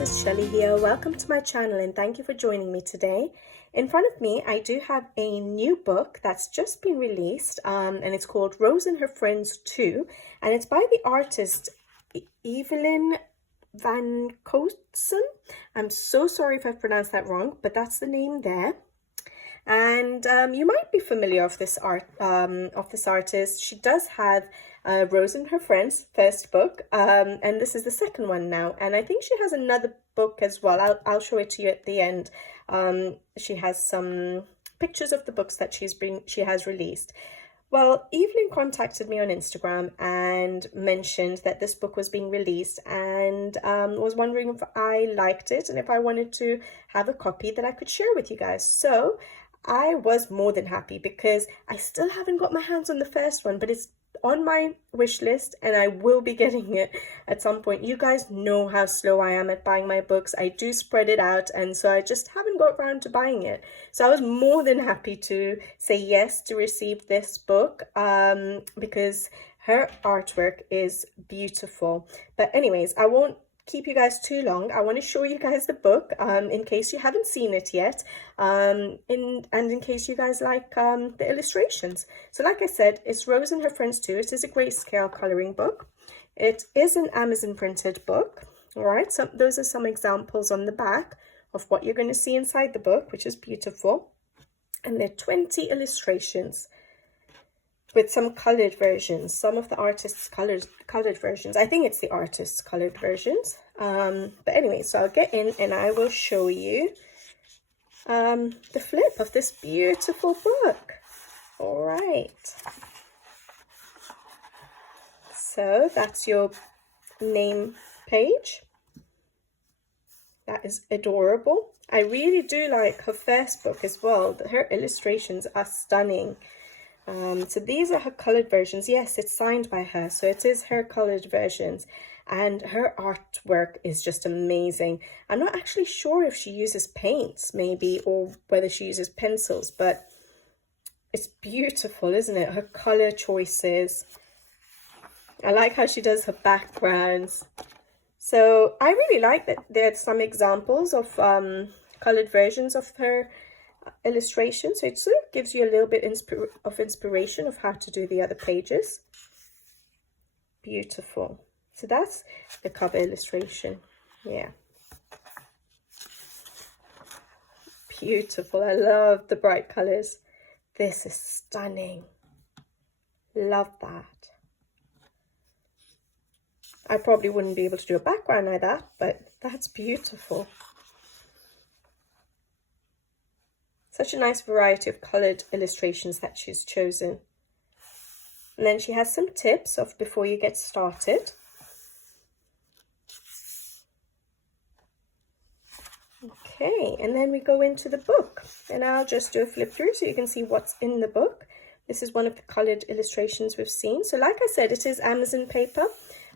florals, it's Shelly here. Welcome to my channel and thank you for joining me today. In front of me I do have a new book that's just been released and it's called Rose and Her Friends 2, and it's by the artist Evelyne Vancoetsem. I'm so sorry if I've pronounced that wrong, but that's the name there. And you might be familiar of this artist. She does have Rose and Her Friends first book, and this is the second one now, and I think she has another book as well. I'll show it to you at the end. She has some pictures of the books that she has released. Well, Evelyne contacted me on Instagram and mentioned that this book was being released and was wondering if I liked it and if I wanted to have a copy that I could share with you guys. So I was more than happy because I still haven't got my hands on the first one, but it's on my wish list and I will be getting it at some point. You guys know how slow I am at buying my books. I do spread it out, and so I just haven't got around to buying it. So I was more than happy to say yes to receive this book because her artwork is beautiful. But anyways, I won't keep you guys too long. I want to show you guys the book in case you haven't seen it yet, and in case you guys like the illustrations. So like I said, it's Rose and Her Friends 2. It is a grayscale coloring book. It is an Amazon printed book. All right, so those are some examples on the back of what you're going to see inside the book, which is beautiful. And there are 20 illustrations with some colored versions, some of the artist's colored versions. I think it's the artist's colored versions. But anyway, so I'll get in and I will show you the flip of this beautiful book. All right. So that's your name page. That is adorable. I really do like her first book as well. Her illustrations are stunning. So these are her colored versions. Yes, it's signed by her, so it is her colored versions, and her artwork is just amazing. I'm not actually sure if she uses paints maybe, or whether she uses pencils, but it's beautiful, isn't it? Her color choices. I like how she does her backgrounds. So I really like that there's some examples of colored versions of her illustration, so it sort of gives you a little bit of inspiration of how to do the other pages. Beautiful. So that's the cover illustration. Yeah, beautiful. I love the bright colors. This is stunning. Love that. I probably wouldn't be able to do a background like that, but that's beautiful. Such a nice variety of coloured illustrations that she's chosen. And then she has some tips of before you get started. Okay, and then we go into the book. And I'll just do a flip through so you can see what's in the book. This is one of the coloured illustrations we've seen. So like I said, it is Amazon paper.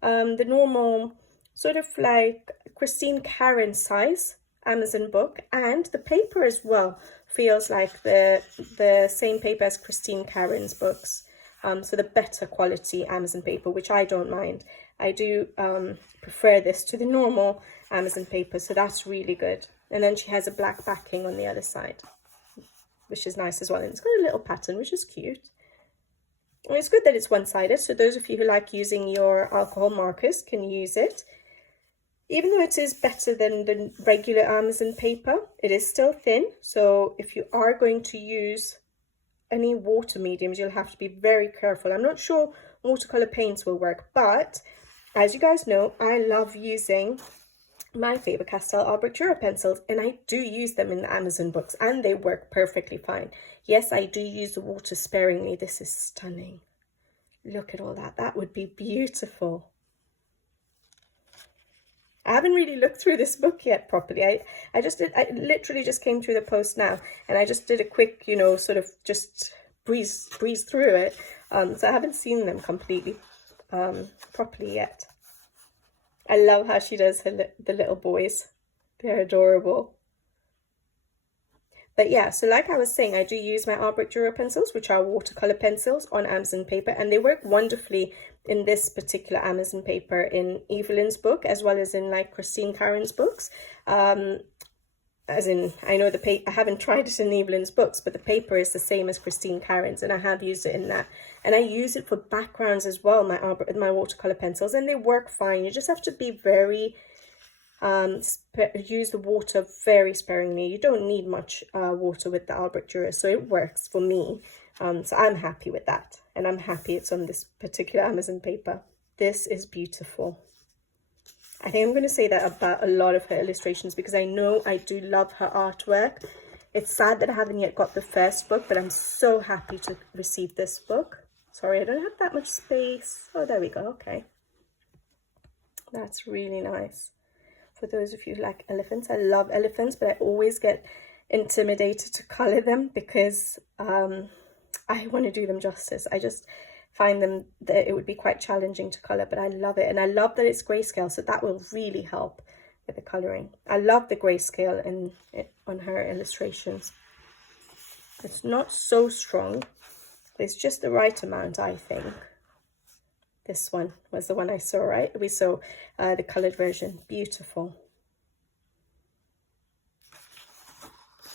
The normal sort of like Christine Karen size Amazon book, and the paper as well feels like the same paper as Christine Karen's books, so the better quality Amazon paper, which I don't mind. I do prefer this to the normal Amazon paper, so that's really good. And then she has a black backing on the other side, which is nice as well, and it's got a little pattern, which is cute. And it's good that it's one-sided, so those of you who like using your alcohol markers can use it. Even though it is better than the regular Amazon paper, it is still thin. So if you are going to use any water mediums, you'll have to be very careful. I'm not sure watercolor paints will work, but as you guys know, I love using my Faber-Castell Albrecht Dürer pencils, and I do use them in the Amazon books, and they work perfectly fine. Yes, I do use the water sparingly. This is stunning. Look at all that. That would be beautiful. I haven't really looked through this book yet properly. I literally just came through the post now, and I just did a quick, you know, sort of just breeze through it. So I haven't seen them completely properly yet. I love how she does the little boys. They're adorable. But yeah, so like I was saying, I do use my Albrecht Dürer pencils, which are watercolor pencils on Amazon paper, and they work wonderfully in this particular Amazon paper in Evelyne's book, as well as in like Christine Karen's books. As in, I know I haven't tried it in Evelyne's books, but the paper is the same as Christine Karen's, and I have used it in that. And I use it for backgrounds as well, my watercolor pencils, and they work fine. You just have to be very, use the water very sparingly. You don't need much water with the Albrecht Dürer, so it works for me. So I'm happy with that, and I'm happy it's on this particular Amazon paper. This is beautiful. I think I'm going to say that about a lot of her illustrations, because I know I do love her artwork. It's sad that I haven't yet got the first book, but I'm so happy to receive this book. Sorry, I don't have that much space. Oh, there we go. Okay. That's really nice. For those of you who like elephants, I love elephants, but I always get intimidated to color them because I want to do them justice. I just find them that it would be quite challenging to color, but I love it. And I love that it's grayscale, so that will really help with the coloring. I love the grayscale on her illustrations. It's not so strong, but it's just the right amount, I think. This one was the one I saw, right? We saw the colored version. Beautiful.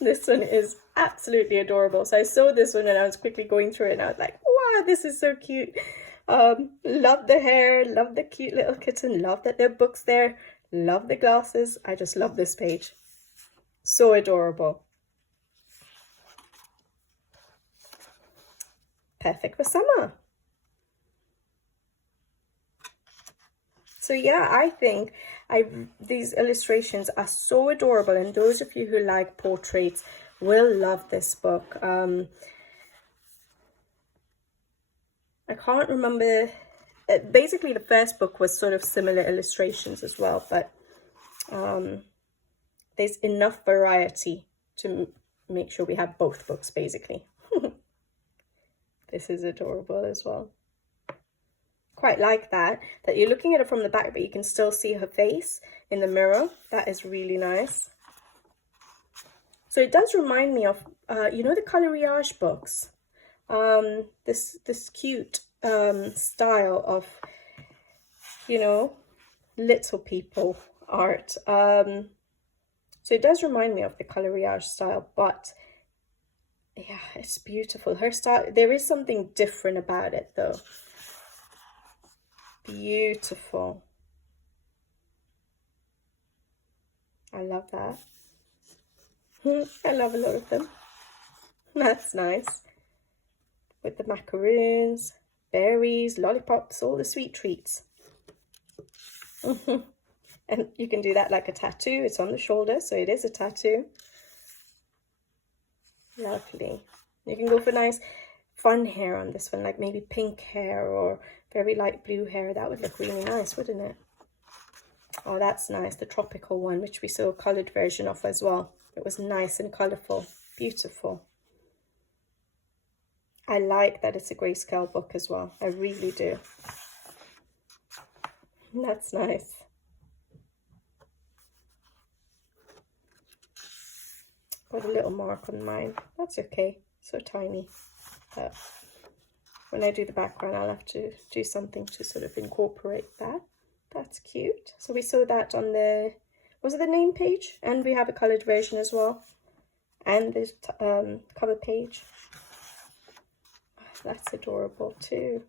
This one is absolutely adorable. So I saw this one and I was quickly going through it, and I was like, wow, this is so cute. Love the hair, love the cute little kitten, love that there are books there, love the glasses. I just love this page. So adorable. Perfect for summer. So yeah, I think these illustrations are so adorable, and those of you who like portraits will love this book. I can't remember, basically the first book was sort of similar illustrations as well, but there's enough variety to make sure we have both books basically. This is adorable as well. Quite like that you're looking at it from the back, but you can still see her face in the mirror. That is really nice. So it does remind me of, you know, the coloriage books. This cute style of, you know, little people art. So it does remind me of the coloriage style, but yeah, it's beautiful. Her style, there is something different about it though. Beautiful. I love that. I love a lot of them. That's nice. With the macaroons, berries, lollipops, all the sweet treats. And you can do that like a tattoo. It's on the shoulder, so it is a tattoo. Lovely. You can go for nice fun hair on this one, like maybe pink hair or very light blue hair. That would look really nice, wouldn't it? Oh, that's nice. The tropical one, which we saw a coloured version of as well. It was nice and colourful. Beautiful. I like that it's a grayscale book as well. I really do. That's nice. Got a little mark on mine. That's okay. So tiny. But when I do the background, I'll have to do something to sort of incorporate that. That's cute. So we saw that on the, was it the name page? And we have a coloured version as well. And the cover page. That's adorable too.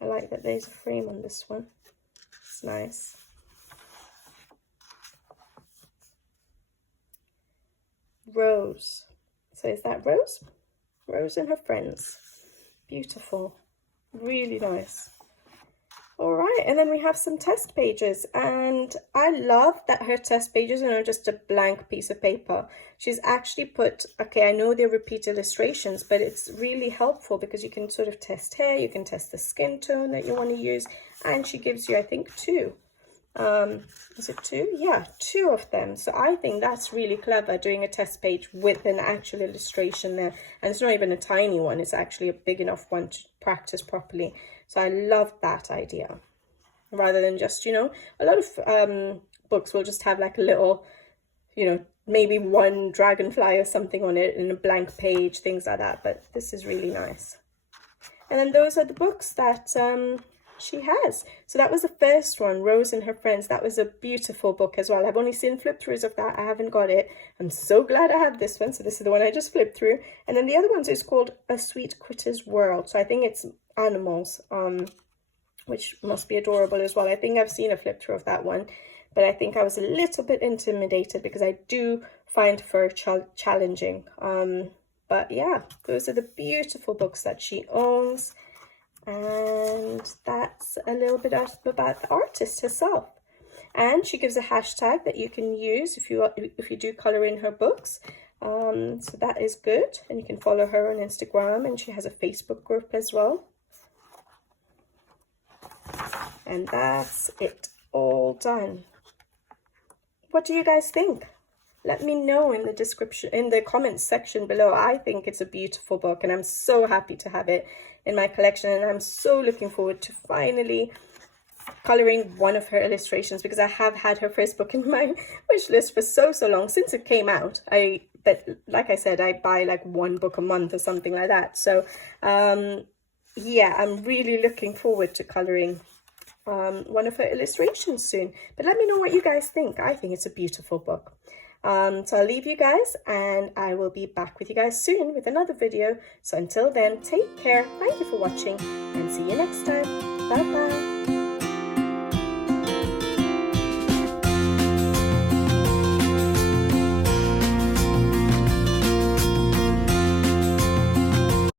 I like that there's a frame on this one. It's nice. Rose. So is that Rose? Rose and her friends. Beautiful. Really nice. All right, and then we have some test pages, and I love that her test pages are not just a blank piece of paper. She's actually put, okay, I know they're repeat illustrations, but it's really helpful because you can sort of test hair, you can test the skin tone that you want to use, and she gives you, I think, two. Is it two? Yeah, two of them. So I think that's really clever, doing a test page with an actual illustration there. And it's not even a tiny one, it's actually a big enough one to practice properly. So I love that idea. Rather than just, you know, a lot of books will just have like a little, you know, maybe one dragonfly or something on it in a blank page, things like that. But this is really nice. And then those are the books that she has. So that was the first one, Rose and Her Friends. That was a beautiful book as well. I've only seen flip-throughs of that. I haven't got it. I'm so glad I have this one. So this is the one I just flipped through. And then the other one is called A Sweet Critter's World. So I think it's animals, which must be adorable as well. I think I've seen a flip-through of that one. But I think I was a little bit intimidated because I do find fur challenging. But yeah, those are the beautiful books that she owns. And that's a little bit about the artist herself. And she gives a hashtag that you can use if you do color in her books. So that is good. And you can follow her on Instagram, and she has a Facebook group as well. And that's it, all done. What do you guys think? Let me know in the comments section below. I think it's a beautiful book, and I'm so happy to have it in my collection, and I'm so looking forward to finally coloring one of her illustrations, because I have had her first book in my wish list for so long, since it came out. But like I said, I buy like one book a month or something like that. So yeah, I'm really looking forward to coloring one of her illustrations soon. But let me know what you guys think. I think it's a beautiful book. So I'll leave you guys, and I will be back with you guys soon with another video. So until then, take care, thank you for watching, and see you next time. Bye bye.